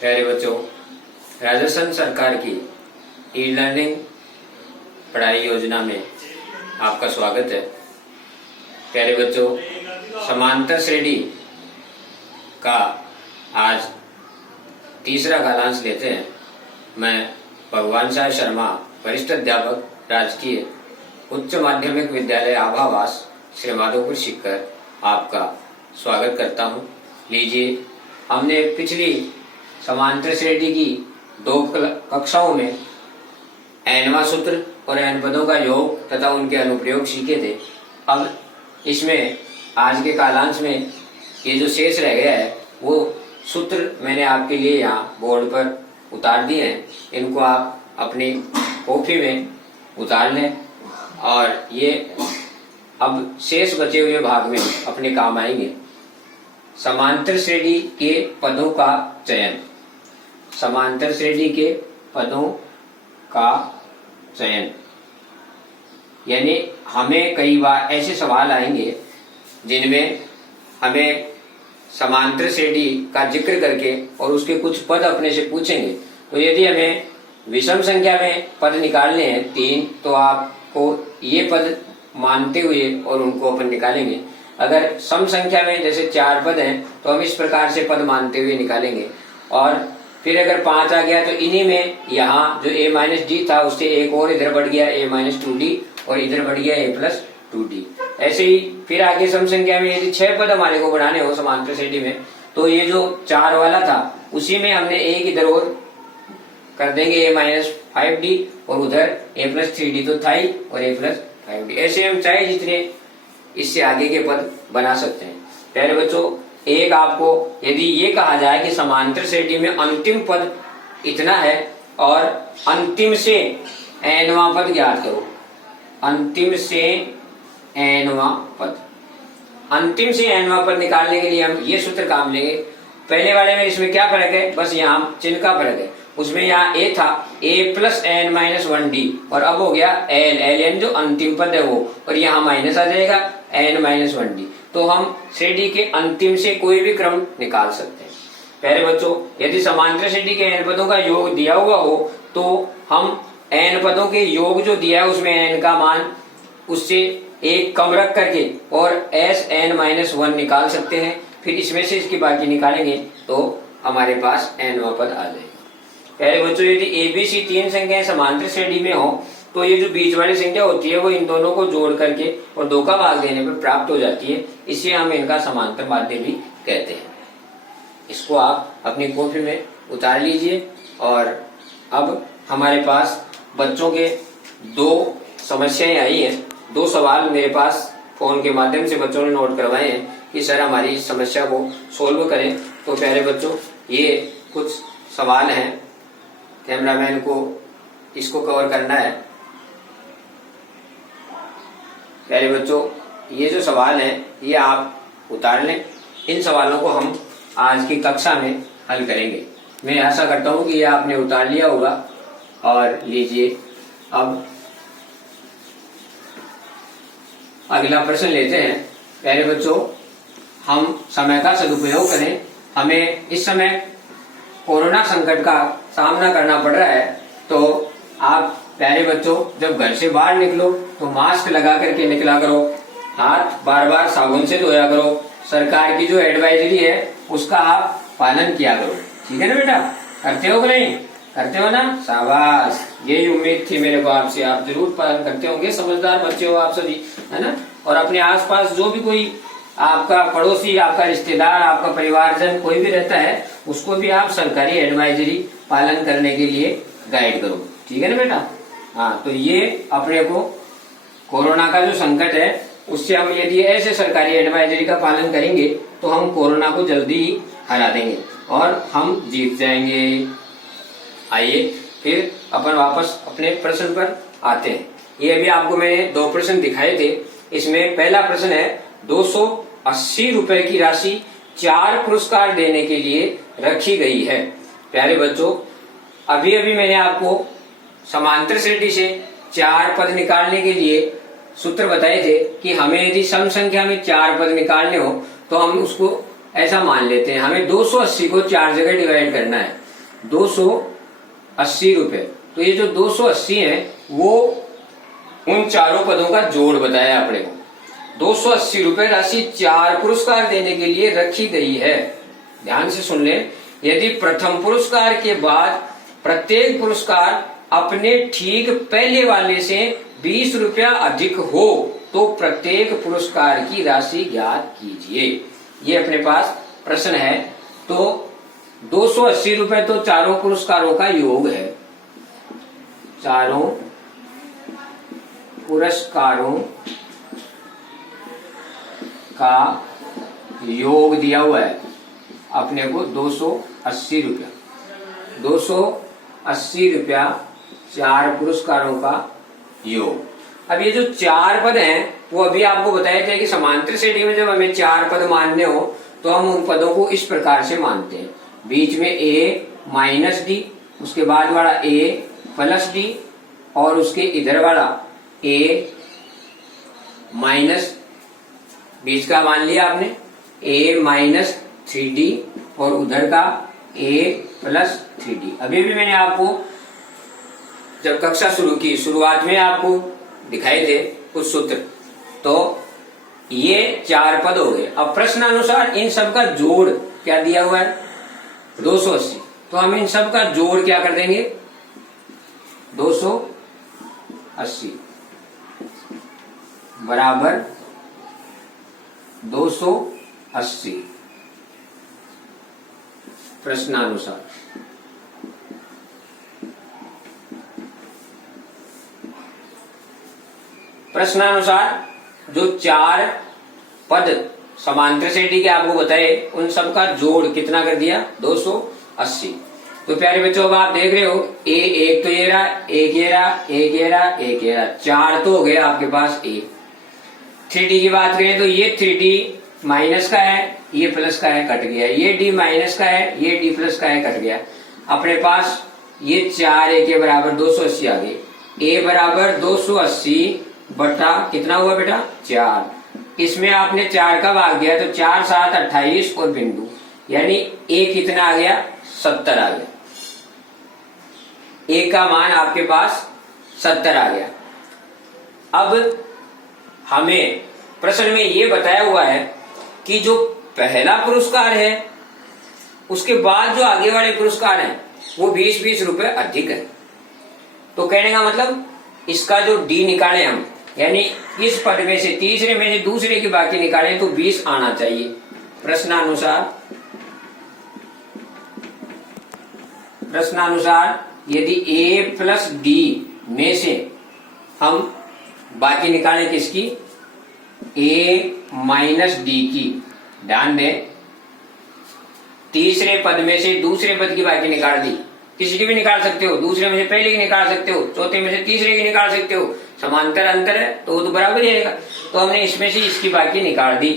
प्यारे बच्चों, राजस्थान सरकार की ई लर्निंग पढ़ाई योजना में आपका स्वागत है। प्यारे बच्चों, समांतर श्रेणी का आज तीसरा कालांश लेते हैं। मैं भगवान साहब शर्मा, वरिष्ठ अध्यापक, राजकीय उच्च माध्यमिक विद्यालय आभावास, श्री माधोपुर सीकर, आपका स्वागत करता हूं। लीजिए, हमने पिछली समांतर श्रेणी की 2 कक्षाओं में एनवा सूत्र और एन पदों का योग तथा उनके अनुप्रयोग सीखे थे। अब इसमें आज के कालांश में ये जो शेष रह गया है वो सूत्र मैंने आपके लिए यहाँ बोर्ड पर उतार दिए हैं। इनको आप अपनी कॉपी में उतार लें और ये अब शेष बचे हुए भाग में अपने काम आएंगे। समांतर श्रेणी के पदों का चयन। समांतर श्रेणी के पदों का चयन यानी हमें कई बार ऐसे सवाल आएंगे जिनमें हमें समांतर श्रेणी का जिक्र करके और उसके कुछ पद अपने से पूछेंगे। तो यदि हमें विषम संख्या में पद निकालने हैं 3, तो आपको ये पद मानते हुए और उनको अपन निकालेंगे। अगर सम संख्या में जैसे 4 पद हैं तो हम इस प्रकार से पद मानते हुए निकालेंगे। और फिर अगर 5 आ गया तो इन्हीं में यहाँ जो a-d था उससे एक और इधर बढ़ गया a-2d और इधर बढ़ गया a+2d। ऐसे ही फिर आगे सम संख्या में यदि 6 पद हमारे को बनाने हो समांतर श्रेणी में, तो ये जो 4 वाला था उसी में हमने एक इधर और कर देंगे a-5d और उधर a+3d तो था ही और a+5d। ऐसे हम चाहे जितने इससे आगे के पद बना सकते हैं। प्यारे बच्चों, एक आपको यदि ये कहा जाए कि समांतर श्रेणी में अंतिम पद इतना है और अंतिम से nवां पद ज्ञात करो। अंतिम से nवां पद। अंतिम से nवां पद निकालने के लिए हम ये सूत्र काम लेंगे। पहले वाले में इसमें क्या फर्क है? बस यहाँ चिन्ह का फर्क है। उसमें यहाँ a था a+n-1d और अब हो गया ln जो अंतिम पद है वो, और यहाँ माइनस आ जाएगा n-1d। तो हम श्रेणी के अंतिम से कोई भी क्रम निकाल सकते हैं। प्यारे बच्चों, यदि समांतर श्रेणी के n पदों का योग दिया हुआ हो तो हम n पदों के योग जो दिया है उसमें n का मान उससे एक कम रख करके और sn-1 निकाल सकते हैं। फिर इसमें से इसकी बाकी निकालेंगे तो हमारे पास nवां पद आ जाएगा। प्यारे बच्चों, यदि ABC 3 संख्याएं समांतर श्रेणी में हो तो ये जो बीच वाली संख्या होती है वो इन दोनों को जोड़ करके और 2 का भाग देने पर प्राप्त हो जाती है। इसे हम इनका समांतर माध्य भी कहते हैं। इसको आप अपनी कॉपी में उतार लीजिए। और अब हमारे पास बच्चों के 2 समस्याएं आई हैं। 2 सवाल मेरे पास फोन के माध्यम से बच्चों ने नोट करवाए हैं कि सर हमारी इस समस्या को सोल्व करें। तो प्यारे बच्चों, ये कुछ सवाल हैं। कैमरामैन को इसको कवर करना है। प्यारे बच्चों, ये जो सवाल हैं ये आप उतार लें। इन सवालों को हम आज की कक्षा में हल करेंगे। मैं आशा करता हूं कि ये आपने उतार लिया होगा। और लीजिए, अब अगला प्रश्न लेते हैं। प्यारे बच्चों, हम समय का सदुपयोग करें। हमें इस समय कोरोना संकट का सामना करना पड़ रहा है, तो आप प्यारे बच्चों जब घर से बाहर निकलो तो मास्क लगा करके निकला करो। हाथ बार बार साबुन से धोया करो। सरकार की जो एडवाइजरी है उसका आप पालन किया करो। ठीक है ना बेटा? करते हो कि नहीं? करते हो ना? शाबाश, यही उम्मीद थी मेरे को आपसे। आप जरूर पालन करते होंगे। समझदार बच्चे हो आप सभी, है ना? और अपने आसपास जो भी कोई आपका पड़ोसी, आपका रिश्तेदार, आपका परिवारजन कोई भी रहता है उसको भी आप सरकारी एडवाइजरी पालन करने के लिए गाइड करो। ठीक है ना बेटा? हाँ, तो ये अपने को कोरोना का जो संकट है उससे हम यदि ऐसे सरकारी एडवाइजरी का पालन करेंगे तो हम कोरोना को जल्दी ही हरा देंगे और हम जीत जाएंगे। आइए फिर अपन वापस अपने प्रश्न पर आते हैं। ये अभी आपको मैंने 2 प्रश्न दिखाए थे। इसमें पहला प्रश्न है 280 रुपए की राशि 4 पुरस्कार देने के लिए रखी गई है। प्यारे बच्चों, अभी अभी मैंने आपको समांतर श्रेणी से 4 पद निकालने के लिए सूत्र बताए थे कि हमें यदि सम संख्या में 4 पद निकालने हो तो हम उसको ऐसा मान लेते हैं। हमें 280 को 4 जगह डिवाइड करना है। 280 रुपए। तो ये जो 280 है वो उन चारों पदों का जोड़ बताया आपने को। 280 रुपए राशि 4 पुरस्कार देने के लिए रखी गई है। ध्यान से सुन ले, यदि प्रथम पुरस्कार के बाद प्रत्येक पुरस्कार अपने ठीक पहले वाले से 20 रुपया अधिक हो तो प्रत्येक पुरस्कार की राशि ज्ञात कीजिए। ये अपने पास प्रश्न है। तो 280 रुपए तो चारों पुरस्कारों का योग है, चारों पुरस्कारों का योग दिया हुआ है अपने को 280 रुपया। 280 रुपया 4 पुरस्कारों का योग। अब ये जो 4 पद हैं वो अभी आपको बताया गया कि समांतर श्रेणी में जब हमें 4 पद मानने हो तो हम उन पदों को इस प्रकार से मानते हैं। बीच में a माइनस डी, उसके बाद वाला a प्लस डी और उसके इधर वाला a माइनस, बीच का मान लिया आपने a माइनस 3d और उधर का a प्लस 3d। अभी भी मैंने आपको जब कक्षा शुरू की शुरुआत में आपको दिखाई दे कुछ सूत्र, तो ये 4 पद हो गए। अब प्रश्नानुसार इन सब का जोड़ क्या दिया हुआ है 280, तो हम इन सब का जोड़ क्या कर देंगे 280 बराबर 280 प्रश्नानुसार। प्रश्नानुसार जो 4 पद समांतर श्रेणी के आपको बताए उन सब का जोड़ कितना कर दिया 280। तो प्यारे बच्चों अब आप देख रहे हो एक तो ये रहा, एक ये रहा, एक ये रहा, एक ये रहा, 4 तो हो गए आपके पास a। 3d की बात करें तो ये 3d माइनस का है, ये प्लस का है, कट गया। ये d माइनस का है, ये d प्लस का है, कट गया। अपने पास ये 4 a के बराबर 280 आ गए। a बराबर 280 बटा कितना हुआ बेटा 4। इसमें आपने 4 का भाग दिया तो 4 7 28 और बिंदु, यानी a कितना आ गया 70 आ गया। a का मान आपके पास 70 आ गया। अब हमें प्रश्न में ये बताया हुआ है कि जो पहला पुरस्कार है उसके बाद जो आगे वाले पुरस्कार हैं वो 20-20 रुपए अधिक है। तो कहने का मतलब इसका जो d निकाले हम, यानी इस पद में से तीसरे में से दूसरे की बाकी निकालें तो 20 आना चाहिए। प्रश्नानुसार यदि a प्लस d में से हम बाकी निकालें किसकी a माइनस d की, ध्यान दें तीसरे पद में से दूसरे पद की बाकी निकाल दी, किसी की भी निकाल सकते हो, दूसरे में से पहले की निकाल सकते हो, चौथे में से तीसरे की निकाल सकते हो, समांतर अंतर है तो वो तो बराबर ही आएगा। तो हमने इसमें से इसकी बाकी निकाल दी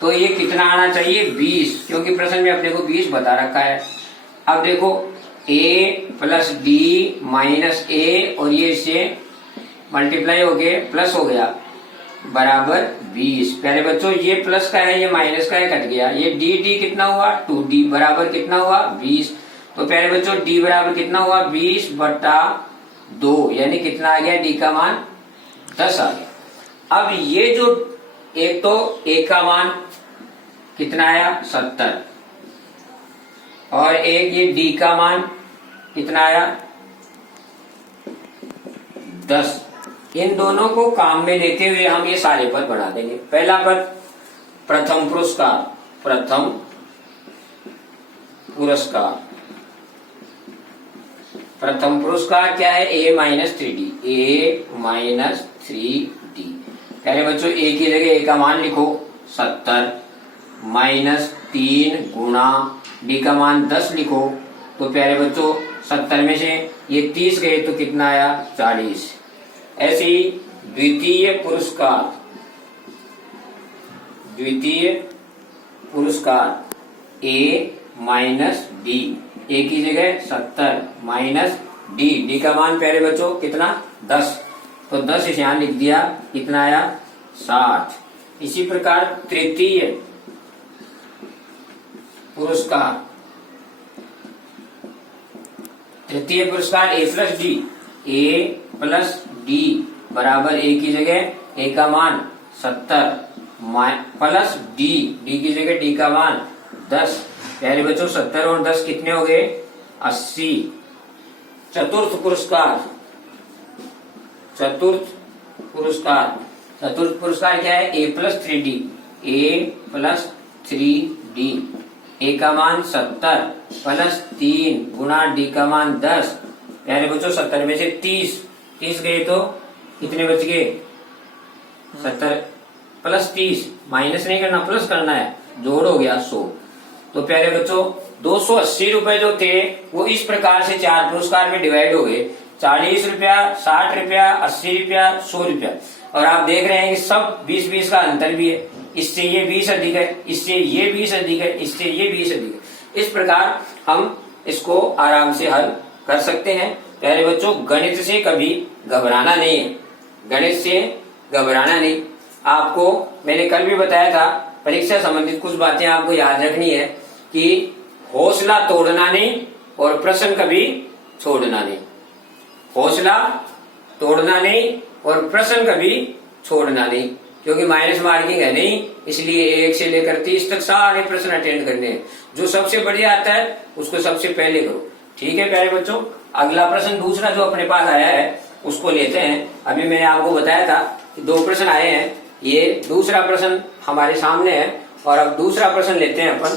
तो ये कितना आना चाहिए 20, क्योंकि प्रश्न में अपने को 20 बता रखा है। अब देखो a plus D minus a और ये इससे मल्टीप्लाई हो गए प्लस हो गया बराबर 20। प्यारे बच्चों ये प्लस का है, ये माइनस का है, कट गया। ये डी कितना हुआ 2d बराबर कितना हुआ 20। तो प्यारे बच्चों d बराबर कितना हुआ 20 बटा 2, यानी कितना आ गया d का मान 10 आ गया। अब ये जो एक तो a का मान कितना आया 70 और एक ये d का मान कितना आया 10, इन दोनों को काम में लेते हुए हम ये सारे पद बना देंगे। पहला पद प्रथम पुरस्कार, प्रथम पुरस्कार, प्रथम पुरस्कार क्या है a minus 3d, a minus 3d। प्यारे बच्चों a की जगह a का मान लिखो 70 माइनस 3 गुणा d का मान 10 लिखो। तो प्यारे बच्चों 70 में से ये 30 गए तो कितना आया 40। ऐसे ही द्वितीय पुरस्कार, द्वितीय पुरस्कार a माइनस d, a की जगह 70 माइनस d का मान प्यारे बच्चों कितना 10, तो 10 इसे यहां लिख दिया, कितना आया 60। इसी प्रकार तृतीय पुरस्कार, तृतीय पुरस्कार ए प्लस डी, ए प्लस डी बराबर ए की जगह ए का मान 70 प्लस डी, डी की जगह डी का मान 10। प्यारे बच्चों 70 और 10 कितने हो गए? 80। चतुर्थ पुरस्कार, चतुर्थ पुरस्कार क्या है? ए प्लस 3D, ए प्लस 3D, ए का मान 70 प्लस 3 गुणा डी का मान 10। प्यारे बच्चों 70 में से 30 गए तो कितने बच गए? 70 प्लस 30, माइनस नहीं करना, प्लस करना है, जोड़ हो गया 100। तो प्यारे बच्चों 280 रुपए जो थे वो इस प्रकार से 4 पुरस्कार में डिवाइड हो गए, 40 रुपया, 60 रुपया, 80 रुपया, 100 रुपया। और आप देख रहे हैं कि सब 20-20 का अंतर भी है, इससे ये 20 अधिक है, इससे ये 20 अधिक है, इससे ये 20 अधिक है। इस प्रकार हम इसको आराम से हल कर सकते हैं। प्यारे बच्चों गणित से कभी घबराना नहीं है, गणित से घबराना नहीं। आपको मैंने कल भी बताया था, परीक्षा संबंधित कुछ बातें आपको याद रखनी है कि हौसला तोड़ना नहीं और प्रश्न कभी छोड़ना नहीं, हौसला तोड़ना नहीं और प्रश्न कभी छोड़ना नहीं, क्योंकि माइनस मार्किंग है नहीं, इसलिए 1 से लेकर 30 तक सारे प्रश्न अटेंड करने हैं। जो सबसे बढ़िया आता है उसको सबसे पहले करो, ठीक है प्यारे बच्चों। अगला प्रश्न दूसरा जो अपने पास आया है उसको लेते हैं। अभी मैंने आपको बताया था कि 2 प्रश्न आए हैं, ये दूसरा प्रश्न हमारे सामने है और अब दूसरा प्रश्न लेते हैं अपन।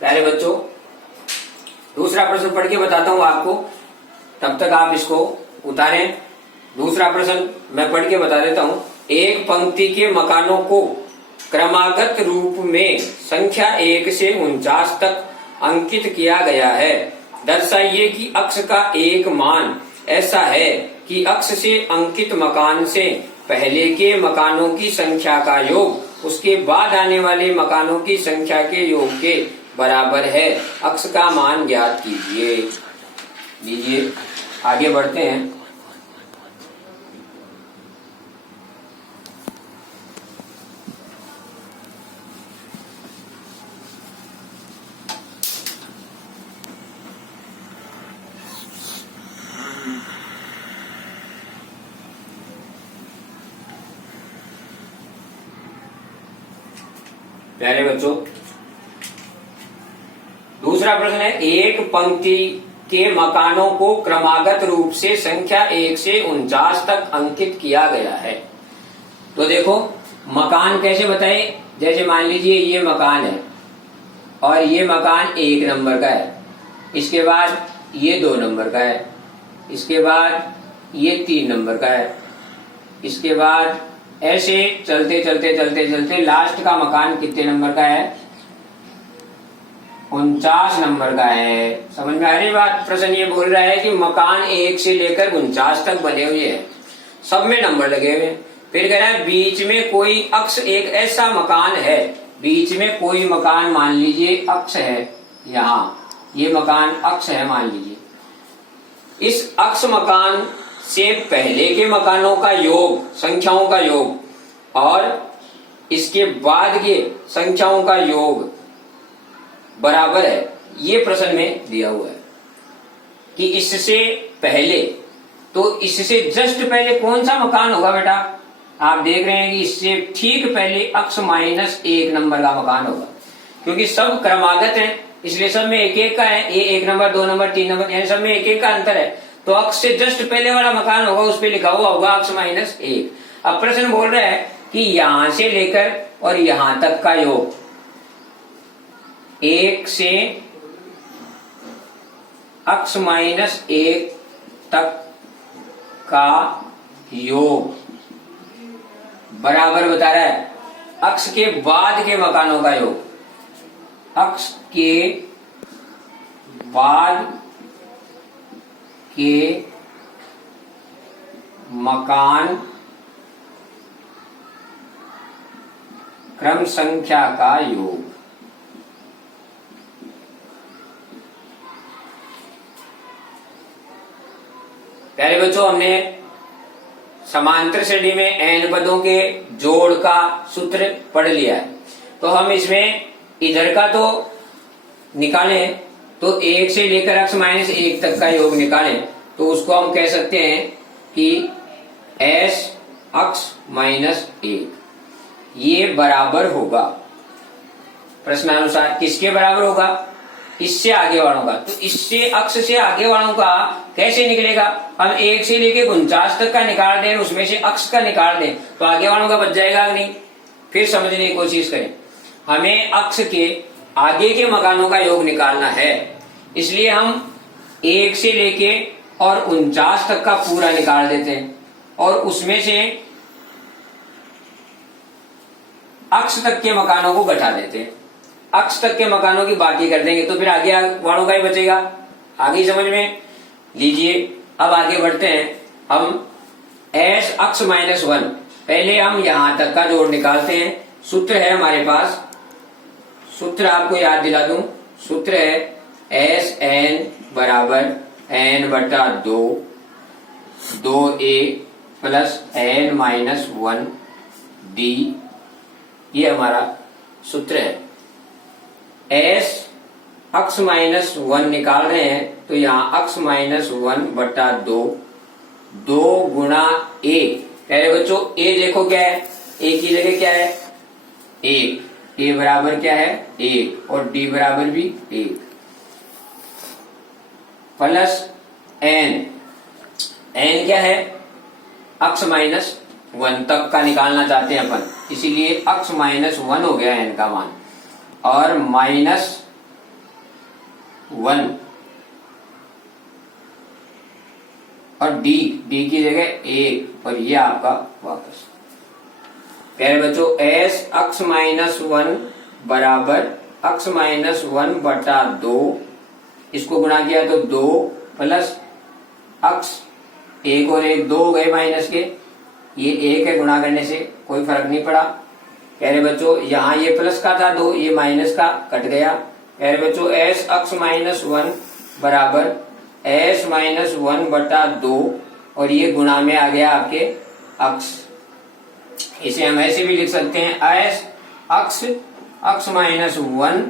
प्यारे बच्चों दूसरा प्रश्न पढ़ के बताता हूं आपको, तब तक आप इसको उतारें। दूसरा प्रश्न मैं पढ़ के बता देता हूं। एक पंक्ति के मकानों को क्रमागत रूप में संख्या 1 से 49 तक अंकित किया गया है। दर्शाइए कि अक्ष का एक मान ऐसा है कि अक्ष से अंकित मकान से पहले के मकानों की संख्या का योग उसके बाद आने वाले मकानों की संख्या के योग के बराबर है। अक्ष का मान ज्ञात कीजिए। लीजिए आगे बढ़ते हैं। प्यारे बच्चों दूसरा प्रश्न है, एक पंक्ति के मकानों को क्रमागत रूप से संख्या 1 से 49 तक अंकित किया गया है। तो देखो मकान कैसे बताए, जैसे मान लीजिए ये मकान है और ये मकान 1 नंबर का है, इसके बाद ये 2 नंबर का है, इसके बाद ये 3 नंबर का है, इसके बाद ऐसे चलते चलते चलते चलते लास्ट का मकान कितने नंबर का है? 49 नंबर का है। समझ में आ रही बात? प्रश्न ये बोल रहा है कि मकान 1 से लेकर 49 तक बने हुए हैं, सब में नंबर लगे हुए हैं। फिर कह रहा है बीच में कोई अक्ष एक ऐसा मकान है, बीच में कोई मकान मान लीजिए अक्ष है, यहाँ ये मकान अक्ष है मान लीजिए। इस अक्ष मकान से पहले के मकानों का योग, संख्याओं का योग और इसके बाद के संख्याओं का योग बराबर है। ये प्रश्न में दिया हुआ है कि इससे पहले, तो इससे जस्ट पहले कौन सा मकान होगा बेटा? आप देख रहे हैं कि इससे ठीक पहले अक्ष -1 नंबर का मकान होगा, क्योंकि सब क्रमागत है इसलिए सब में 1-1 का है। ये 1 नंबर 2 नंबर 3 नंबर यानी सब में 1-1 का अंतर है, तो अक्ष से जस्ट पहले वाला मकान होगा, उस पर लिखा हुआ होगा अक्ष -1। अब प्रश्न बोल रहा है कि यहां से लेकर और यहां तक का योग, 1 से अक्ष -1 तक का योग बराबर बता रहा है अक्ष के बाद के मकानों का योग, अक्ष के बाद के मकान क्रम संख्या का योग। प्यारे बच्चों हमने समांतर श्रेणी में n पदों के जोड़ का सूत्र पढ़ लिया है, तो हम इसमें इधर का तो निकालें तो 1 से लेकर x माइनस 1 तक का योग निकालें तो उसको हम कह सकते हैं कि s x माइनस 1 ये बराबर होगा प्रश्नानुसार किसके बराबर होगा, इससे आगे वालों का। तो इससे अक्ष से आगे वालों का कैसे निकलेगा, हम 1 से लेके 49 तक का निकाल दें, उसमें से अक्ष का निकाल दें तो आगे वालों का बच जाएगा नहीं। फिर समझने की कोशिश करें, हमें अक्ष के आगे के मकानों का योग निकालना है, इसलिए हम 1 से लेके और 49 तक का पूरा निकाल देते हैं और उसमें से अक्ष तक के मकानों को घटा देते हैं, अक्ष तक के मकानों की बाकी कर देंगे तो फिर आगे वालों का ही बचेगा। आगे समझ में लीजिए। अब आगे बढ़ते हैं, हम s x माइनस 1 पहले हम यहां तक का जोड़ निकालते हैं। सूत्र है हमारे पास, सूत्र आपको याद दिला दूं, सूत्र है s n बराबर n बटा 2a plus n minus 1 d, ये हमारा सूत्र है। s x माइनस 1 निकाल रहे हैं तो यहाँ x माइनस 1 बटा 2 गुणा a, पहले बच्चों a देखो क्या है, a की जगह क्या है 1, a बराबर क्या है 1 और d बराबर भी 1 प्लस n क्या है x माइनस 1 तक का निकालना चाहते हैं अपन, इसीलिए x माइनस 1 हो गया n का मान और माइनस 1 और d की जगह 1 और ये आपका वापस। प्यारे बच्चों s x माइनस 1 बराबर x माइनस 1 बटा 2, इसको गुणा किया तो 2 प्लस x 1 और 1 2 हो गए माइनस के, ये 1 है, गुणा करने से कोई फर्क नहीं पड़ा। प्यारे बच्चों यहाँ ये प्लस का था 2, ये माइनस का कट गया। प्यारे बच्चों s x माइनस 1 बराबर s माइनस 1 बटा 2 और ये गुणा में आ गया आपके x, इसे हम ऐसे भी लिख सकते हैं s x माइनस 1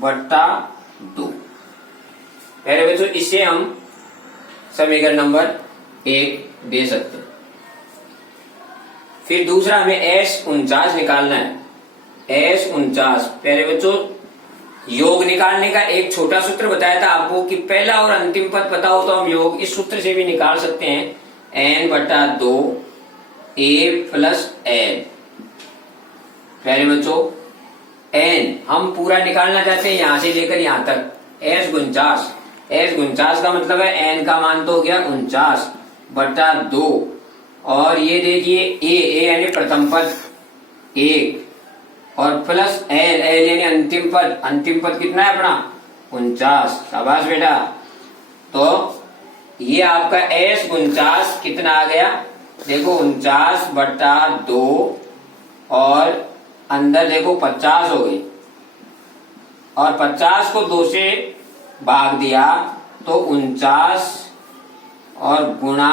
बटा 2। प्यारे बच्चों इसे हम समीकरण नंबर 1 दे सकते हैं। फिर दूसरा हमें s 49 निकालना है। s 49 प्यारे बच्चों योग निकालने का एक छोटा सूत्र बताया था आपको कि पहला और अंतिम पद पता हो तो हम योग इस सूत्र से भी निकाल सकते हैं, n बटा 2 a प्लस n। प्यारे बच्चों n हम पूरा निकालना चाहते हैं यहां से लेकर यहां तक, s 49 का मतलब है n का मान तो हो गया 49 बटा 2 और ये देखिए a यानी प्रथम पद 1 और प्लस l यानी अंतिम पद कितना है अपना 49। शाबाश बेटा। तो ये आपका s 49 कितना आ गया, देखो 49 बटा 2 और अंदर देखो 50 हो गई और 50 को 2 से भाग दिया तो 49 और गुणा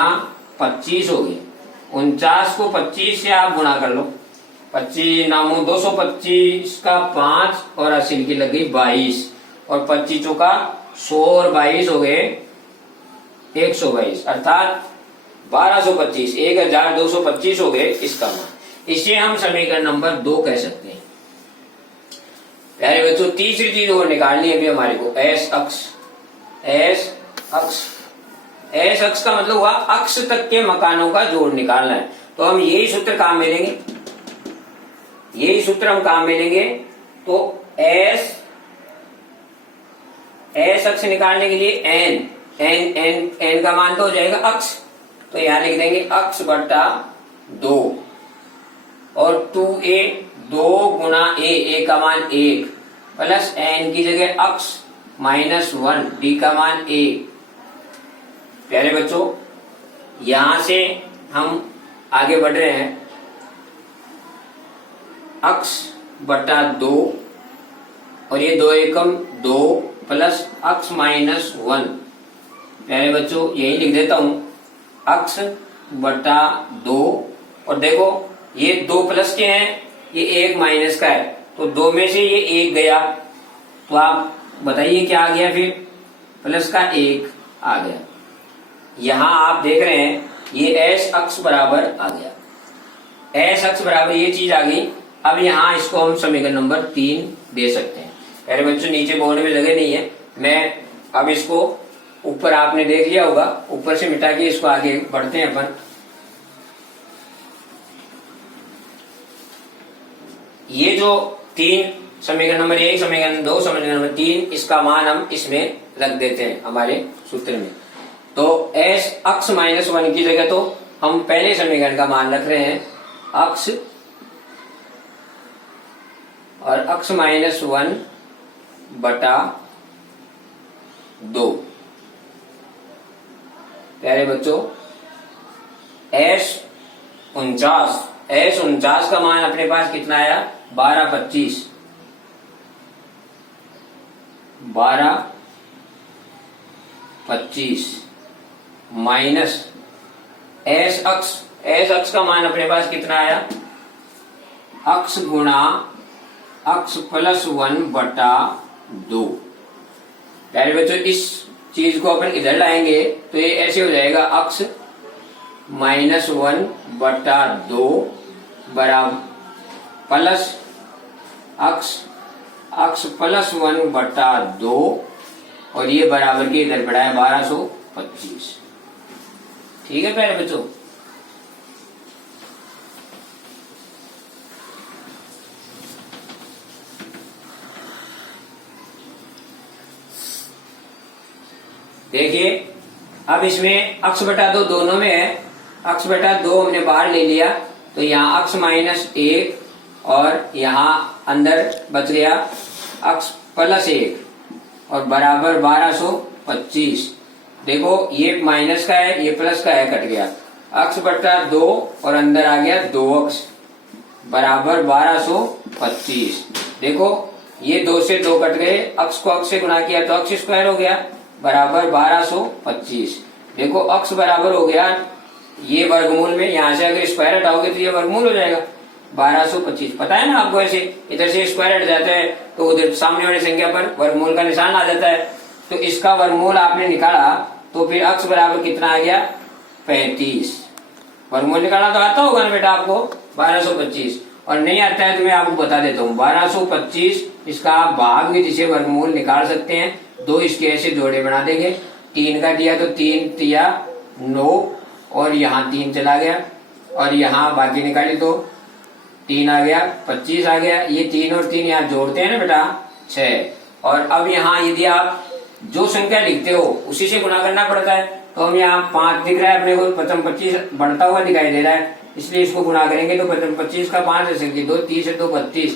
25 हो गई। 49 को 25 से आप गुणा कर लो, 25 नामो 225 का 5 और 80 की लग गई 22 और 25 का 100 और 22 हो गए 122 अर्थात 1225 1225 हो गए इसका मान। इसे हम समीकरण नंबर 2 कह सकते हैं। प्यारे बच्चों तीसरी चीज और निकालनी है अभी हमारे को, s अक्ष का मतलब हुआ अक्ष तक के मकानों का जोड़ निकालना है। तो हम यही सूत्र काम में लेंगे, तो s अक्ष निकालने के लिए n का मान तो हो जाएगा अक्ष, तो यहां लिख देंगे अक्ष बटा 2 और 2a 2 गुणा a का मान 1 प्लस n की जगह अक्ष माइनस 1 d का मान 1। प्यारे बच्चों यहां से हम आगे बढ़ रहे हैं, अक्ष बटा 2 और ये 2 एकम 2 प्लस अक्ष माइनस 1। प्यारे बच्चों यही लिख देता हूं अक्ष बटा 2 और देखो ये 2 प्लस के हैं, ये 1 माइनस का है, तो 2 में से ये 1 गया तो आप बताइए क्या आ गया, फिर प्लस का 1 आ गया। यहां आप देख रहे हैं ये एस अक्ष बराबर आ गया, एस अक्ष बराबर ये चीज आ गई। अब यहाँ इसको हम समीकरण नंबर 3 दे सकते हैं। अरे बच्चों नीचे बोर्ड में जगह नहीं है, मैं अब इसको ऊपर आपने देख लिया होगा, ऊपर से मिटा के इसको आगे बढ़ते हैं अपन। ये जो 3 समीकरण नंबर 1, समीकरण 2, समीकरण नंबर 3, इसका मान हम इसमें रख देते हैं हमारे सूत्र में। तो एस अक्ष -1 की जगह तो हम पहले समीकरण का मान रख रहे हैं अक्ष और अक्ष -1 बटा 2। प्यारे बच्चों एस 49 का मान अपने पास कितना आया 12/25 माइनस एस अक्ष का मान अपने पास कितना आया अक्ष गुणा अक्ष +1 बटा 2। प्यारे बच्चों इस चीज को अपन इधर लाएंगे तो ये ऐसे हो जाएगा अक्ष -1 बटा 2 बराबर प्लस अक्ष +1 बटा 2 और ये बराबर के इधर पड़ा है 1225। ठीक है प्यारे बच्चों। देखिए अब इसमें अक्ष बटा 2 दोनों में है, अक्ष बटा 2 हमने बाहर ले लिया तो यहाँ अक्ष -1 और यहाँ अंदर बच गया अक्ष +1 और बराबर 1225। देखो ये माइनस का है ये प्लस का है, कट गया अक्ष बटा 2 और अंदर आ गया 2 अक्ष बराबर 1225। देखो ये 2 से 2 कट गए, अक्ष को अक्ष से गुणा किया तो अक्ष स्क्वायर हो गया बराबर 1225। देखो अक्ष बराबर हो गया ये वर्गमूल में, यहाँ से अगर स्क्वायर हटाओगे तो ये वर्गमूल हो जाएगा 1225। पता है ना आपको, ऐसे इधर से स्क्वायर हट जाता है तो उधर सामने वाली संख्या पर वर्गमूल का निशान आ जाता है। तो इसका वर्गमूल आपने निकाला तो फिर अक्ष बराबर कितना आ गया 35। वर्गमूल निकाला तो आता होगा ना बेटा आपको 1225, और नहीं आता है तो मैं आपको बता देता हूँ 1225 इसका आप भाग भी जिसे वर्गमूल निकाल सकते हैं। 2 इसके ऐसे जोड़े बना देंगे, 3 का दिया तो 3 तिया 9 और यहाँ 3 चला गया और यहाँ बाकी निकाली तो 3 आ गया 25 आ गया। ये 3 और 3 यहाँ जोड़ते हैं ना बेटा 6। और अब यहाँ यदि आप जो संख्या लिखते हो उसी से गुणा करना पड़ता है, तो हम यहाँ 5 दिख रहा है अपने को, 25 बढ़ता हुआ दिखाई दे रहा है, इसलिए इसको गुणा करेंगे तो 25 का 5 से 2 30 है तो 32।